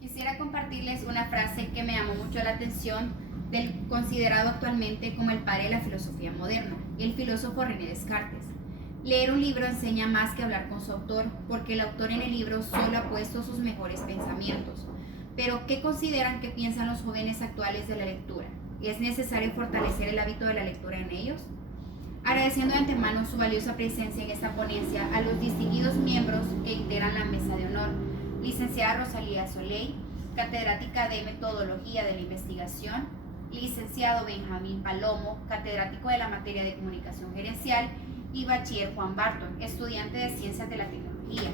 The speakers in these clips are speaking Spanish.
Quisiera compartirles una frase que me llamó mucho la atención del considerado actualmente como el padre de la filosofía moderna, el filósofo René Descartes. Leer un libro enseña más que hablar con su autor, porque el autor en el libro solo ha puesto sus mejores pensamientos. Pero, ¿qué consideran que piensan los jóvenes actuales de la lectura? ¿Es necesario fortalecer el hábito de la lectura en ellos? Agradeciendo de antemano su valiosa presencia en esta ponencia a los distinguidos miembros que integran la mesa de honor, licenciada Rosalía Soleil, catedrática de Metodología de la Investigación, licenciado Benjamín Palomo, catedrático de la materia de Comunicación Gerencial, y bachiller Juan Barton, estudiante de Ciencias de la Tecnología.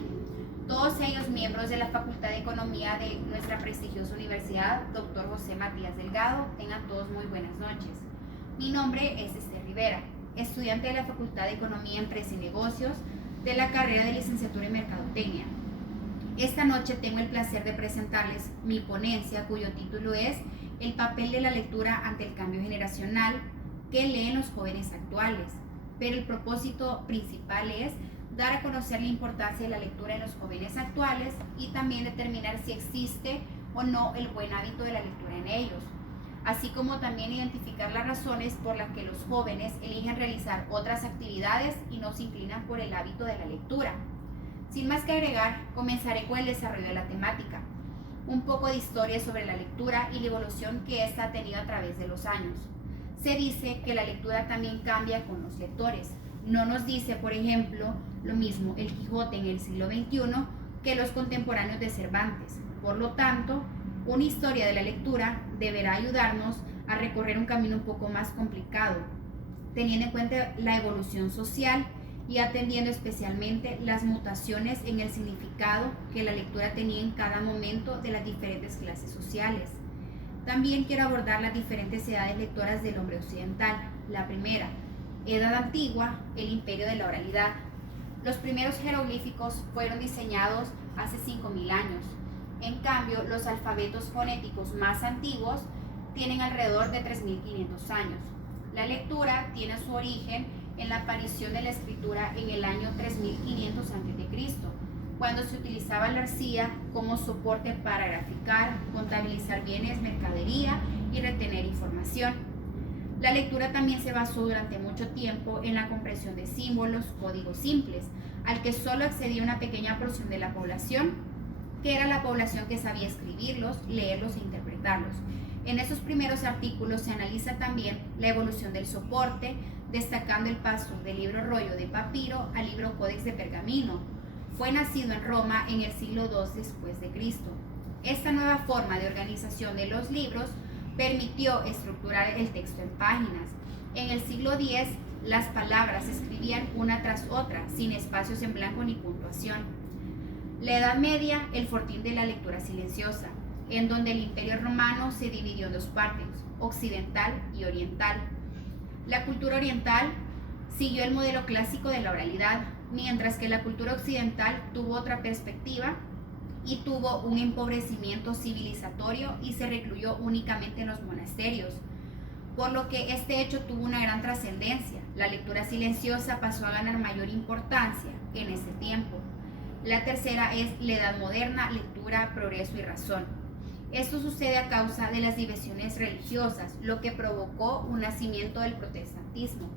Todos ellos miembros de la Facultad de Economía de nuestra prestigiosa universidad, Dr. José Matías Delgado. Tengan todos muy buenas noches. Mi nombre es Esther Rivera, estudiante de la Facultad de Economía, Empresa y Negocios de la carrera de Licenciatura en Mercadotecnia. Esta noche tengo el placer de presentarles mi ponencia, cuyo título es El papel de la lectura ante el cambio generacional que leen los jóvenes actuales. Pero el propósito principal es dar a conocer la importancia de la lectura en los jóvenes actuales y también determinar si existe o no el buen hábito de la lectura en ellos, así como también identificar las razones por las que los jóvenes eligen realizar otras actividades y no se inclinan por el hábito de la lectura. Sin más que agregar, comenzaré con el desarrollo de la temática, un poco de historia sobre la lectura y la evolución que ésta ha tenido a través de los años. Se dice que la lectura también cambia con los lectores. No nos dice, por ejemplo, lo mismo el Quijote en el siglo XXI que los contemporáneos de Cervantes. Por lo tanto, una historia de la lectura deberá ayudarnos a recorrer un camino un poco más complicado, teniendo en cuenta la evolución social y atendiendo especialmente las mutaciones en el significado que la lectura tenía en cada momento de las diferentes clases sociales. También quiero abordar las diferentes edades lectoras del hombre occidental. La primera, Edad Antigua, el imperio de la oralidad. Los primeros jeroglíficos fueron diseñados hace 5.000 años. En cambio, los alfabetos fonéticos más antiguos tienen alrededor de 3.500 años. La lectura tiene su origen en la aparición de la escritura en el año 3.500 a.C., cuando se utilizaba la arcilla como soporte para graficar, contabilizar bienes, mercadería y retener información. La lectura también se basó durante mucho tiempo en la comprensión de símbolos, códigos simples, al que solo accedía una pequeña porción de la población, que era la población que sabía escribirlos, leerlos e interpretarlos. En esos primeros artículos se analiza también la evolución del soporte, destacando el paso del libro rollo de papiro al libro códex de pergamino. Fue nacido en Roma en el siglo II después de Cristo. Esta nueva forma de organización de los libros permitió estructurar el texto en páginas. En el siglo X, las palabras se escribían una tras otra, sin espacios en blanco ni puntuación. La Edad Media, el fortín de la lectura silenciosa, en donde el Imperio Romano se dividió en dos partes, occidental y oriental. La cultura oriental siguió el modelo clásico de la oralidad, mientras que la cultura occidental tuvo otra perspectiva y tuvo un empobrecimiento civilizatorio y se recluyó únicamente en los monasterios, por lo que este hecho tuvo una gran trascendencia. La lectura silenciosa pasó a ganar mayor importancia en ese tiempo. La tercera es la Edad Moderna, lectura, progreso y razón. Esto sucede a causa de las divisiones religiosas, lo que provocó un nacimiento del protestantismo.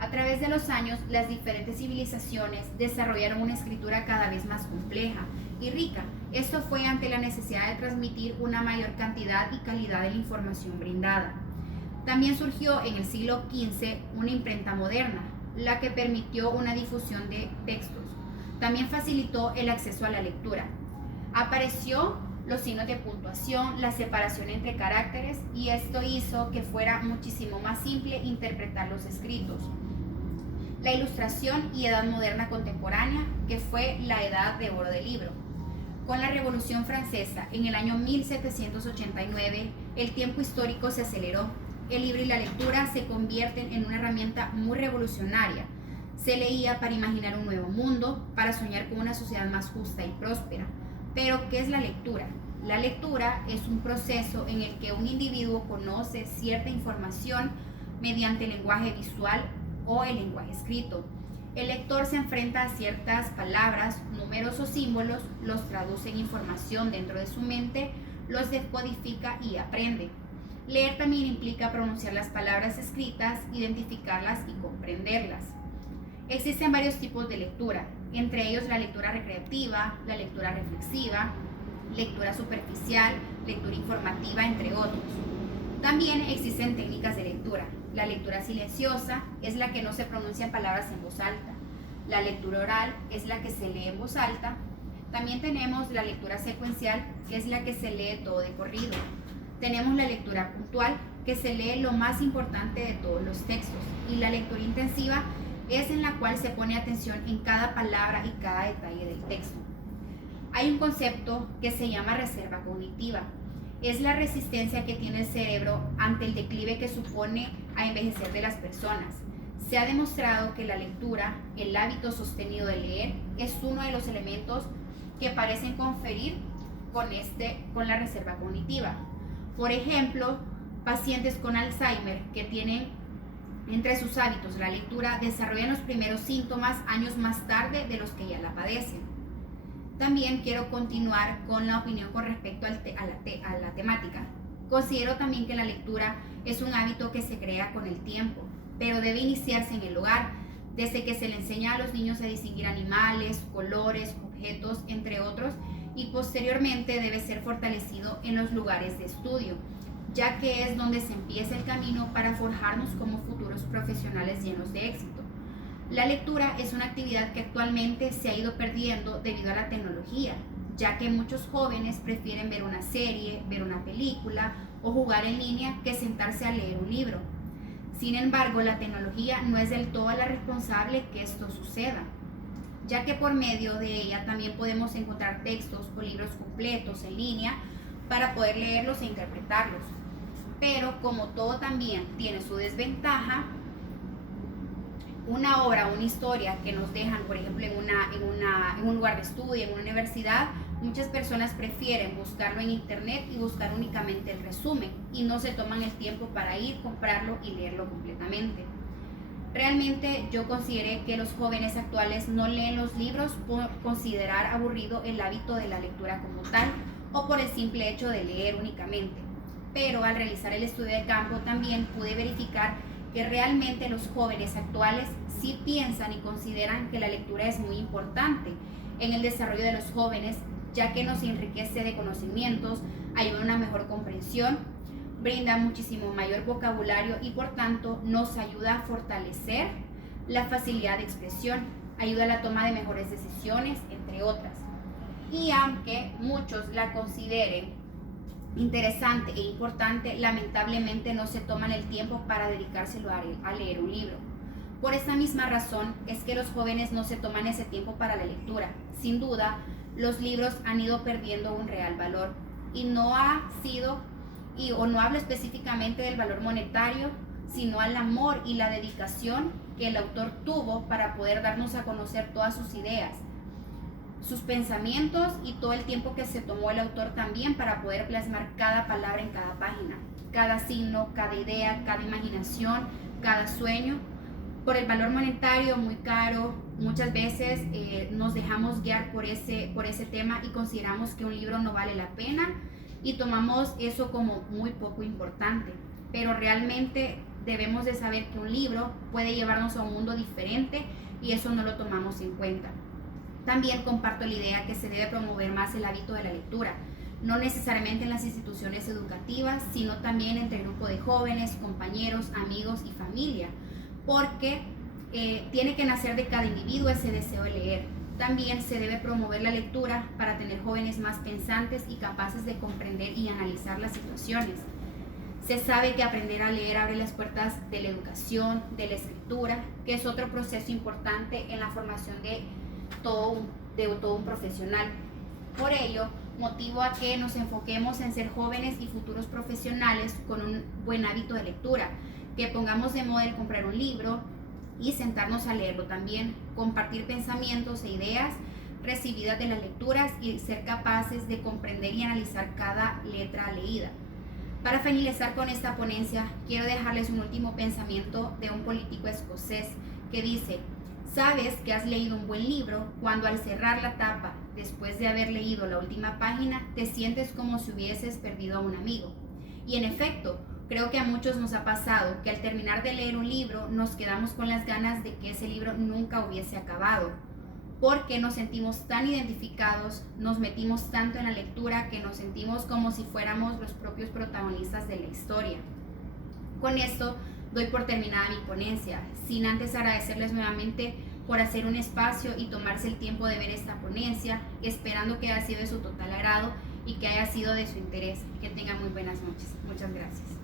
A través de los años, las diferentes civilizaciones desarrollaron una escritura cada vez más compleja y rica. Esto fue ante la necesidad de transmitir una mayor cantidad y calidad de la información brindada. También surgió en el siglo XV una imprenta moderna, la que permitió una difusión de textos. También facilitó el acceso a la lectura. Apareció los signos de puntuación, la separación entre caracteres, y esto hizo que fuera muchísimo más simple interpretar los escritos. La Ilustración y Edad Moderna Contemporánea, que fue la edad de oro del libro. Con la Revolución Francesa, en el año 1789, el tiempo histórico se aceleró. El libro y la lectura se convierten en una herramienta muy revolucionaria. Se leía para imaginar un nuevo mundo, para soñar con una sociedad más justa y próspera. Pero, ¿qué es la lectura? La lectura es un proceso en el que un individuo conoce cierta información mediante el lenguaje visual o el lenguaje escrito. El lector se enfrenta a ciertas palabras, números o símbolos, los traduce en información dentro de su mente, los decodifica y aprende. Leer también implica pronunciar las palabras escritas, identificarlas y comprenderlas. Existen varios tipos de lectura, entre ellos la lectura recreativa, la lectura reflexiva, lectura superficial, lectura informativa, entre otros. También existen técnicas de lectura. La lectura silenciosa es la que no se pronuncian palabras en voz alta. La lectura oral es la que se lee en voz alta. También tenemos la lectura secuencial, que es la que se lee todo de corrido. Tenemos la lectura puntual, que se lee lo más importante de todos los textos. Y la lectura intensiva es en la cual se pone atención en cada palabra y cada detalle del texto. Hay un concepto que se llama reserva cognitiva. Es la resistencia que tiene el cerebro ante el declive que supone a envejecer de las personas. Se ha demostrado que la lectura, el hábito sostenido de leer, es uno de los elementos que parecen conferir con la reserva cognitiva. Por ejemplo, pacientes con Alzheimer que tienen entre sus hábitos la lectura desarrollan los primeros síntomas años más tarde de los que ya la padecen. También quiero continuar con la opinión con respecto a la temática. Considero también que la lectura es un hábito que se crea con el tiempo, pero debe iniciarse en el hogar, desde que se le enseña a los niños a distinguir animales, colores, objetos, entre otros, y posteriormente debe ser fortalecido en los lugares de estudio, ya que es donde se empieza el camino para forjarnos como futuros profesionales llenos de éxito. La lectura es una actividad que actualmente se ha ido perdiendo debido a la tecnología, ya que muchos jóvenes prefieren ver una serie, ver una película o jugar en línea que sentarse a leer un libro. Sin embargo, la tecnología no es del todo la responsable que esto suceda, ya que por medio de ella también podemos encontrar textos o libros completos en línea para poder leerlos e interpretarlos. Pero como todo también tiene su desventaja, una obra o una historia que nos dejan, por ejemplo, en un lugar de estudio, en una universidad, muchas personas prefieren buscarlo en internet y buscar únicamente el resumen y no se toman el tiempo para ir, comprarlo y leerlo completamente. Realmente yo consideré que los jóvenes actuales no leen los libros por considerar aburrido el hábito de la lectura como tal o por el simple hecho de leer únicamente. Pero al realizar el estudio de campo también pude verificar que realmente los jóvenes actuales sí piensan y consideran que la lectura es muy importante en el desarrollo de los jóvenes, ya que nos enriquece de conocimientos, ayuda a una mejor comprensión, brinda muchísimo mayor vocabulario y por tanto nos ayuda a fortalecer la facilidad de expresión, ayuda a la toma de mejores decisiones, entre otras. Y aunque muchos la consideren interesante e importante, lamentablemente no se toman el tiempo para dedicárselo a leer un libro. Por esa misma razón es que los jóvenes no se toman ese tiempo para la lectura. Sin duda, los libros han ido perdiendo un real valor y no hablo específicamente del valor monetario, sino al amor y la dedicación que el autor tuvo para poder darnos a conocer todas sus ideas, sus pensamientos y todo el tiempo que se tomó el autor también para poder plasmar cada palabra en cada página, cada signo, cada idea, cada imaginación, cada sueño. Por el valor monetario muy caro, muchas veces nos dejamos guiar por ese tema y consideramos que un libro no vale la pena y tomamos eso como muy poco importante, pero realmente debemos de saber que un libro puede llevarnos a un mundo diferente y eso no lo tomamos en cuenta. También comparto la idea que se debe promover más el hábito de la lectura, no necesariamente en las instituciones educativas, sino también entre el grupo de jóvenes, compañeros, amigos y familia, porque tiene que nacer de cada individuo ese deseo de leer. También se debe promover la lectura para tener jóvenes más pensantes y capaces de comprender y analizar las situaciones. Se sabe que aprender a leer abre las puertas de la educación, de la escritura, que es otro proceso importante en la formación de todo un profesional. Por ello, motivo a que nos enfoquemos en ser jóvenes y futuros profesionales con un buen hábito de lectura, que pongamos de moda el comprar un libro y sentarnos a leerlo también, compartir pensamientos e ideas recibidas de las lecturas y ser capaces de comprender y analizar cada letra leída. Para finalizar con esta ponencia, quiero dejarles un último pensamiento de un político escocés que dice: Sabes que has leído un buen libro cuando al cerrar la tapa, después de haber leído la última página, te sientes como si hubieses perdido a un amigo. Y en efecto, creo que a muchos nos ha pasado que al terminar de leer un libro nos quedamos con las ganas de que ese libro nunca hubiese acabado, porque nos sentimos tan identificados, nos metimos tanto en la lectura que nos sentimos como si fuéramos los propios protagonistas de la historia. Con esto doy por terminada mi ponencia, sin antes agradecerles nuevamente por hacer un espacio y tomarse el tiempo de ver esta ponencia, esperando que haya sido de su total agrado y que haya sido de su interés. Que tengan muy buenas noches. Muchas gracias.